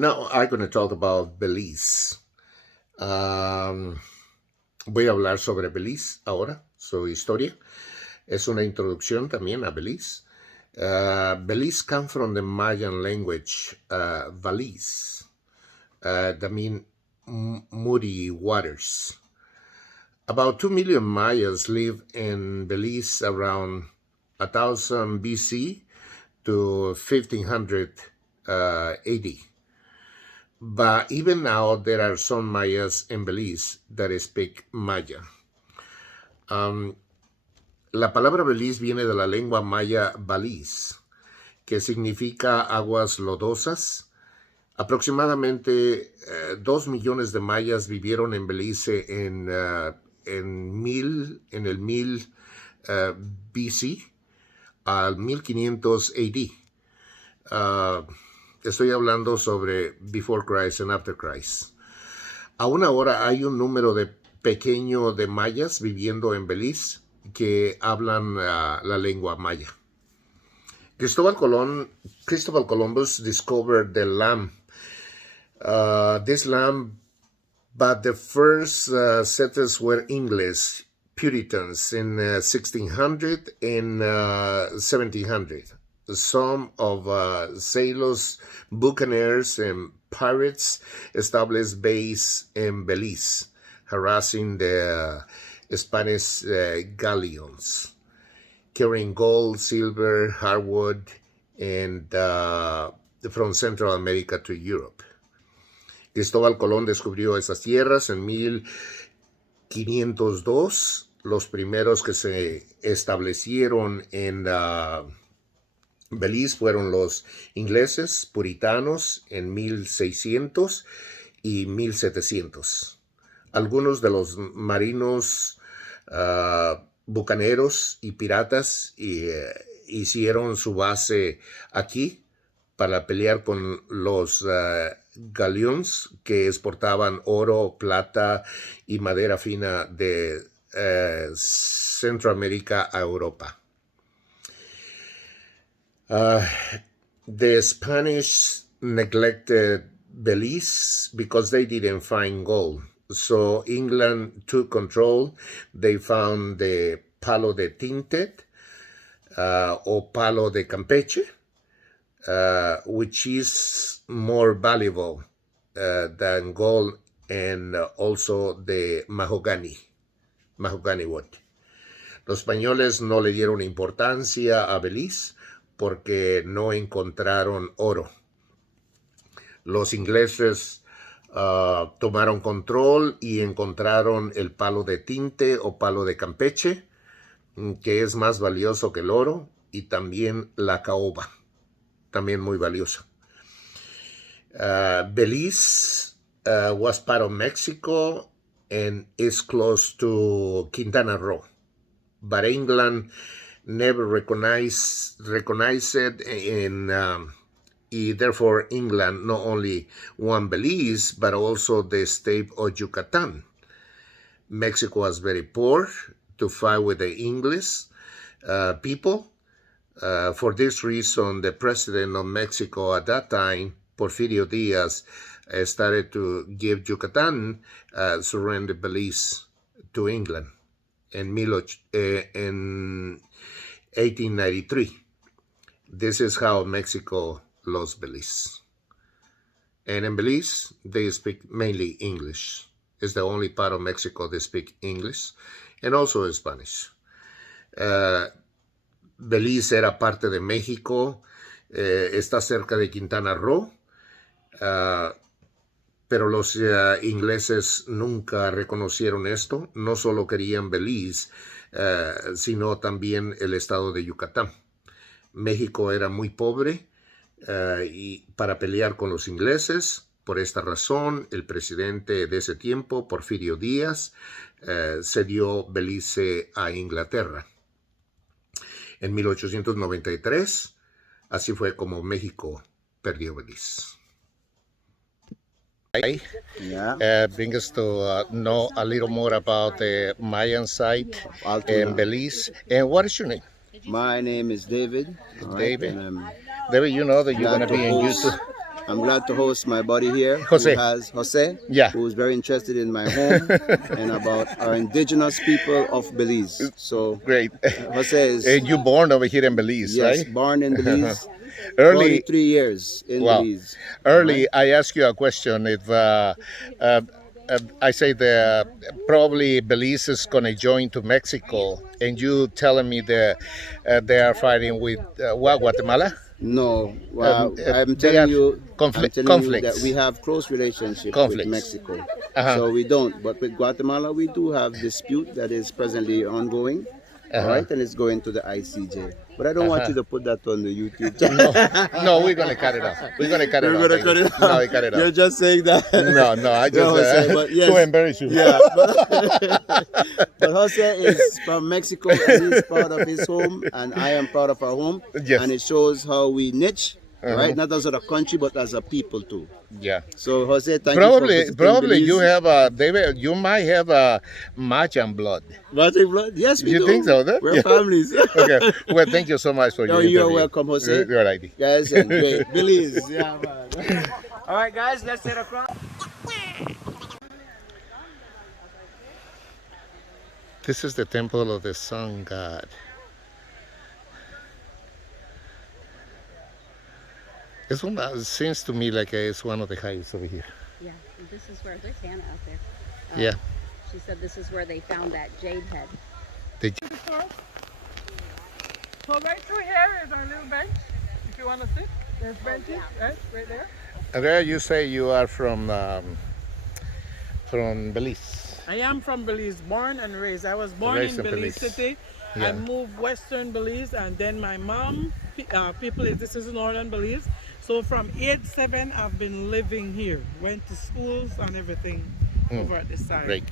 Now I'm going to talk about Belize. Um, Voy a hablar sobre Belize ahora, su historia. Es una introducción también a Belize. Belize comes from the Mayan language, Belize, that means muddy waters. About 2 million Mayas live in Belize around 1000 BC to 1500 AD. But even now, there are some Mayas in Belize that speak Maya. La palabra Belize viene de la lengua maya Belize, que significa aguas lodosas. Aproximadamente 2 millones de mayas vivieron en Belize en el 1000 BC al 1500 AD. Estoy hablando sobre Before Christ and After Christ. Aún ahora hay un número pequeño de mayas viviendo en Belize que hablan la lengua maya. Christopher Columbus discovered the land. This land, but the first settlers were English Puritans in 1600 and 1700. Some of sailors, buccaneers, and pirates established base in Belize, harassing the Spanish galleons, carrying gold, silver, hardwood, and from Central America to Europe. Cristóbal Colón descubrió esas tierras en 1502. Los primeros que se establecieron en Belize fueron los ingleses puritanos en 1600 y 1700. Algunos de los marinos, bucaneros y piratas hicieron su base aquí para pelear con los galeones que exportaban oro, plata y madera fina de Centroamérica a Europa. The Spanish neglected Belize because they didn't find gold. So England took control. They found the palo de tinte or palo de Campeche, which is more valuable than gold, and also the mahogany wood. Los españoles no le dieron importancia a Belize porque no encontraron oro. Los ingleses tomaron control y encontraron el palo de tinte o palo de Campeche, que es más valioso que el oro, y también la caoba, también muy valiosa. Belize was part of Mexico and is close to Quintana Roo, but England never recognized it, and therefore England not only won Belize but also the state of Yucatan. Mexico was very poor to fight with the English people. For this reason, the president of Mexico at that time, Porfirio Diaz, started to give Yucatan, surrender Belize to England in 1893. This is how Mexico lost Belize. And in Belize, they speak mainly English. It's the only part of Mexico they speak English and also Spanish. Belize era parte de México, está cerca de Quintana Roo, pero los ingleses nunca reconocieron esto. No solo querían Belize, sino también el estado de Yucatán. México era muy pobre y para pelear con los ingleses. Por esta razón, el presidente de ese tiempo, Porfirio Díaz, cedió Belice a Inglaterra. En 1893, así fue como México perdió Belize. Yeah. Bring us to know a little more about the Mayan site in Belize. And what is your name? My name is David. David. And David, you know that you're going to be in host YouTube. I'm glad to host my buddy here, Jose. who has Jose, Yeah. who's very interested in my home and about our indigenous people of Belize. So, Great. Jose is, And you born over here in Belize, yes, right? born in Belize, Early, 43 years in wow. Belize. Early, Right? I ask you a question. If I say the probably Belize is gonna join to Mexico, and you telling me that they are fighting with what, Guatemala? No, They are I'm telling you that we conflicts. have close relationship with Conflicts. Mexico. Uh-huh. So we don't, but with Guatemala we do have dispute that is presently ongoing. All Uh-huh. right, and it's going to the ICJ. But I don't want Uh-huh. you to put that on the YouTube No, channel. no, we're gonna cut it off. We're gonna cut it You're off, gonna baby. cut it No, off. we cut it You're off. just saying that. No, no, I just No, Jose, but yes. to embarrass you. Yeah, but Jose is from Mexico and he's proud of his home, and I am proud of our home. Yes. And it shows how we niche, right? Not as a country, but as a people too. Yeah. So Jose, thank you for visiting Probably Belize. you have a David. You might have a Mayan blood. Magic blood? Yes, we You do. think so? Huh? We're Yeah. families. Okay. Well, thank you so much for No, your you're interview. welcome, Jose. You're right. Guys, and great. Belize. Yeah, man. All right, guys, let's head across. This is the temple of the sun god. It seems to me like it's one of the highest over here. Yeah, and this is where there's Hannah out there. Yeah. She said this is where they found that jade head. The So right through here is our little bench. If you want to sit, there's benches, right there. Andrea, you say you are from Belize. I am from Belize, born and raised. I was born Raised in in Belize Belize. City. Yeah. I moved western Belize, and then my mom, this is northern Belize. So from age 7, I've been living here. Went to schools and everything over at this side. Great.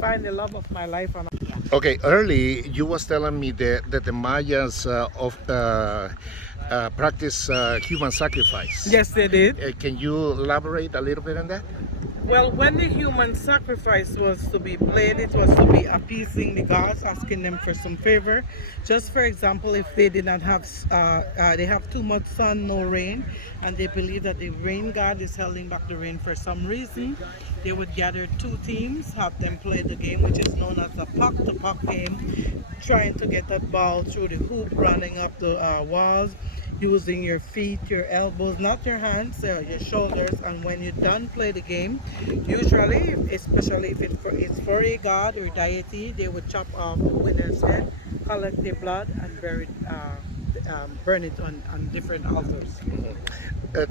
Find the love of my life. And Okay, early you was telling me that the Mayas practice human sacrifice. yes, they did. Can you elaborate a little bit on that? Well, when the human sacrifice was to be played, it was to be appeasing the gods, asking them for some favor. Just for example, if they did not have, they have too much sun, no rain, and they believe that the rain god is holding back the rain for some reason, they would gather 2 teams, have them play the game, which is known as a puck-to-puck game, trying to get that ball through the hoop, running up the walls, using your feet, your elbows, not your hands, your shoulders. And when you're done play the game, usually, especially if it's for a god or deity, they would chop off the winner's head, collect the blood, and burn it on different altars.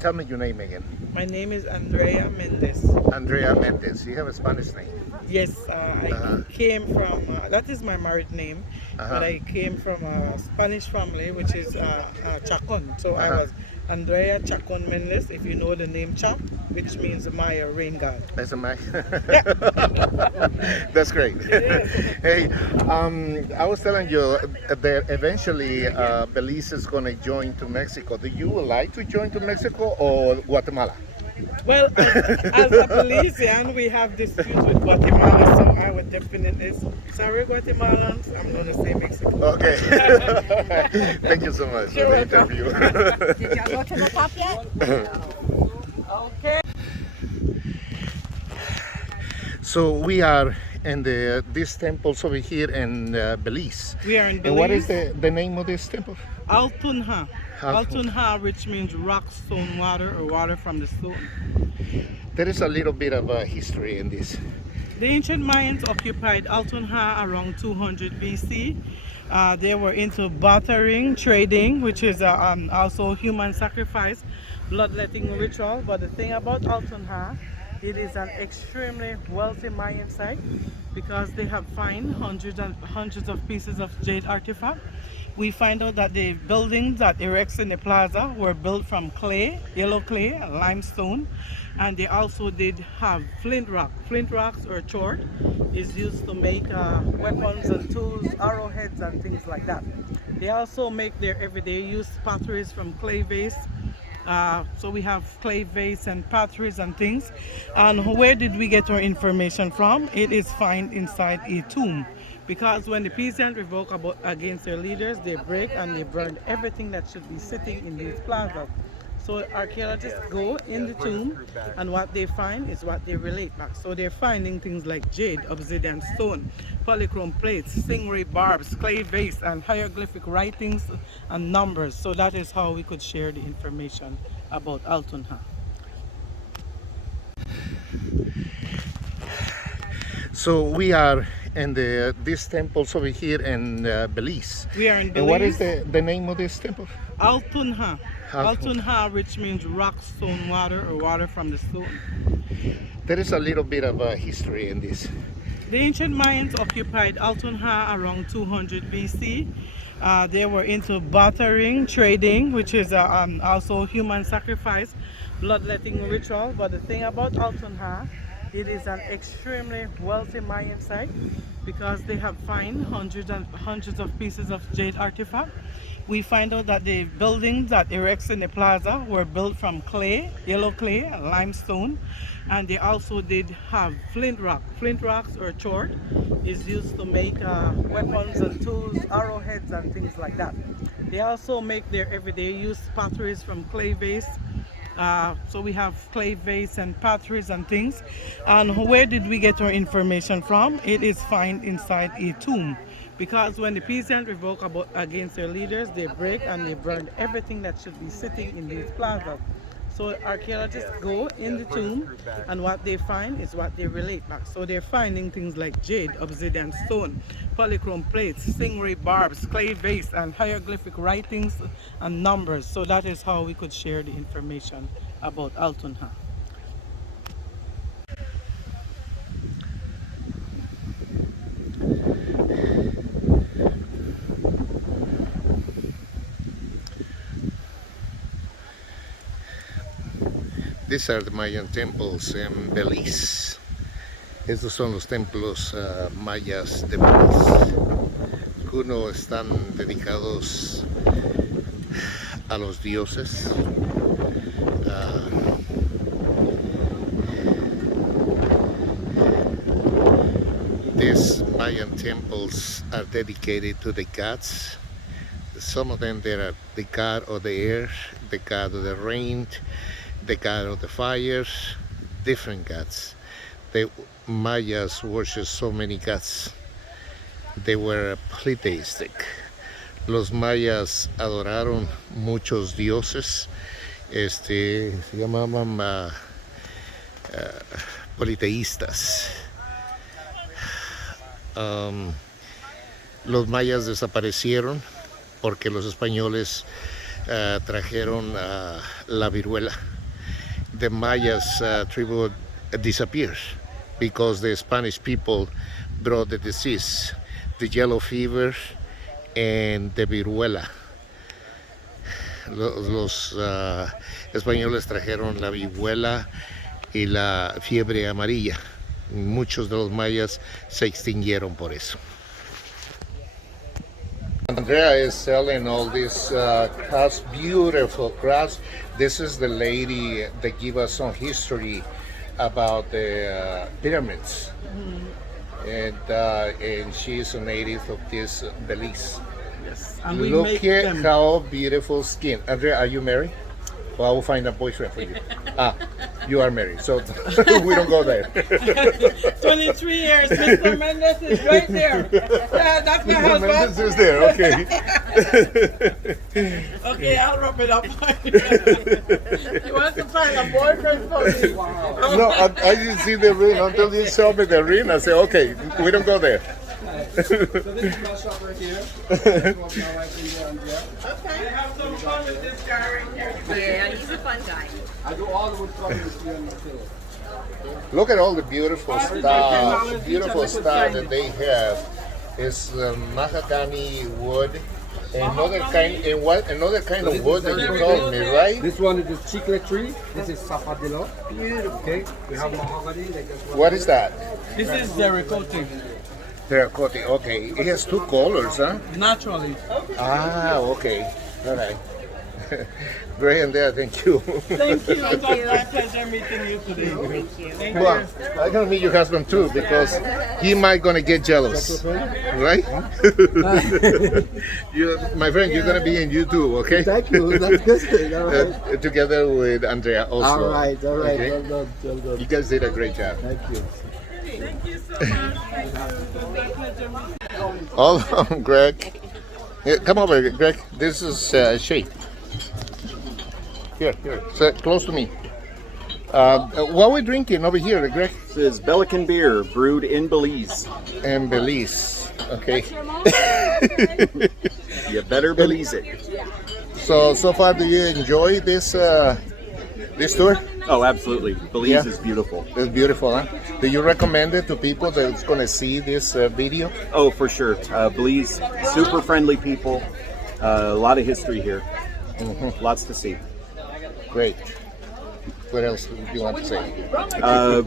Tell me your name again. My name is Andrea Mendez. Andrea Mendez. You have a Spanish name. Yes, I came from, that is my married name, but I came from a Spanish family, which is Chacon. So I was Andrea Chacon Mendez, if you know the name Chac, which means Maya, rain god. That's a Maya. That's great. Hey, I was telling you that eventually Belize is going to join to Mexico. Do you would like to join to Mexico or Guatemala? Well, as a Belizean, we have disputes with Guatemala, so I would definitely, sorry Guatemalans, I'm going to say Mexico. Okay. Thank you so much for the interview. Did y'all go to the top yet? Okay. So we are in these temples over here in Belize. We are in Belize. And what is the name of this temple? Altunha. Altunha, which means rock, stone, water, or water from the stone. There is a little bit of history in this. The ancient Mayans occupied Altunha around 200 BC. They were into bartering, trading, which is also human sacrifice, bloodletting ritual. But the thing about Altunha, it is an extremely wealthy Mayan site because they have found hundreds and hundreds of pieces of jade artifact. We find out that the buildings that erects in the plaza were built from clay, yellow clay, and limestone, and they also did have flint rock. Flint rocks or chort is used to make weapons and tools, arrowheads and things like that. They also make their everyday use potteries from clay vase. So we have clay vase and potteries and things. And where did we get our information from? It is found inside a tomb. Because when the peasants revolt against their leaders, they break and they burn everything that should be sitting in these plazas. So archaeologists go in the tomb, and what they find is what they relate back. So they're finding things like jade, obsidian stone, polychrome plates, stingray barbs, clay vase, and hieroglyphic writings and numbers. So that is how we could share the information about Altunha. So we are in these temples over here in Belize. We are in And what is Belize. the name of this temple? Altunha. Altunha. Altunha, which means rock, stone, water, or water from the stone. There is a little bit of history in this. The ancient Mayans occupied Altunha around 200 BC. They were into bartering, trading, which is also human sacrifice, bloodletting ritual. But the thing about Altunha, it is an extremely wealthy Mayan site because they have found hundreds and hundreds of pieces of jade artifact. We find out that the buildings that erects in the plaza were built from clay, yellow clay, and limestone, and they also did have flint rock. Flint rocks or chort is used to make weapons and tools, arrowheads and things like that. They also make their everyday use potteries from clay vase. So we have clay vase and potteries and things. And where did we get our information from? It is found inside a tomb. Because when the peasants revolt against their leaders, they break and they burn everything that should be sitting in these plazas. So archaeologists go in the tomb, and what they find is what they relate back. So they're finding things like jade, obsidian stone, polychrome plates, stingray barbs, clay vase, and hieroglyphic writings and numbers. So that is how we could share the information about Altunha. These are the Mayan temples in Belize. Estos son los templos mayas de Belize. Algunos están dedicados a los dioses. These Mayan temples are dedicated to the gods. Some of them, there are the god of the air, the god of the rain, the god of the fire, different gods. The Mayas worship so many gods. They were polytheistic. Los mayas adoraron muchos dioses. Se llamaban politeístas. Los mayas desaparecieron porque los españoles trajeron la viruela. The Mayas tribe disappeared because the Spanish people brought the disease, the yellow fever and the viruela. Los españoles trajeron la viruela y la fiebre amarilla. Muchos de los mayas se extinguieron por eso. Andrea is selling all these crafts, beautiful crafts. This is the lady that gave us some history about the pyramids. And she's a native of this Belize. Yes. And we Look make at them. how beautiful skin. Andrea, are you married? Well, I will find a boyfriend for you. You are married, so we don't go there. 23 years, Mr. Mendes is right there. Yeah, that's my Mr. husband. Mendes is there, okay. Okay, I'll wrap it up. You want to find a boyfriend for me? No, I didn't see the ring until you showed me the ring. I said, okay, we don't go there. So this is my shop right here. This was my wife in there and there. Okay, have some fun with this guy right here. Yeah, he's a fun guy. I do all the wood carvings here on the field. Look at all the beautiful stuff that they have. It's mahogany wood. Another kind of wood that you told me, right? This one is the chicle tree. This is sapodillo. Beautiful. Okay. We have mahogany. Like this one. What is that? This is terracotta. Terracotta. Okay, it has two colors, huh? Naturally. Ah, okay. All right. Great, and there, thank you. Thank you. It was you. my pleasure meeting you today. Thank you. Thank Well, you. I'm gonna meet your husband too because he might gonna get jealous, right? My friend, you're gonna be in YouTube, okay? Thank you. That's good. All right. Together with Andrea also. All right. All right. Okay? Well done. Well done. You guys did a great job. Thank you. Thank you so much. Thank you. It was my pleasure meeting you. Hold on, Greg. Yeah, come over, Greg. This is Shay. Here, so close to me. What are we drinking over here, Greg? This is Belican beer brewed in Belize. And Belize. Okay. You better Belize it. So far, do you enjoy this this tour? Oh, absolutely. Belize Yeah. is beautiful. It's beautiful, huh? Do you recommend it to people that's going to see this video? Oh, for sure. Belize, super friendly people. A lot of history here. Lots to see. Great. What else do you want to say?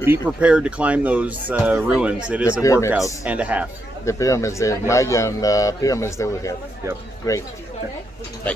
Be prepared to climb those ruins. It is a workout pyramids. and a half. The pyramids, the Mayan pyramids that we have. Yep. Great. Bye.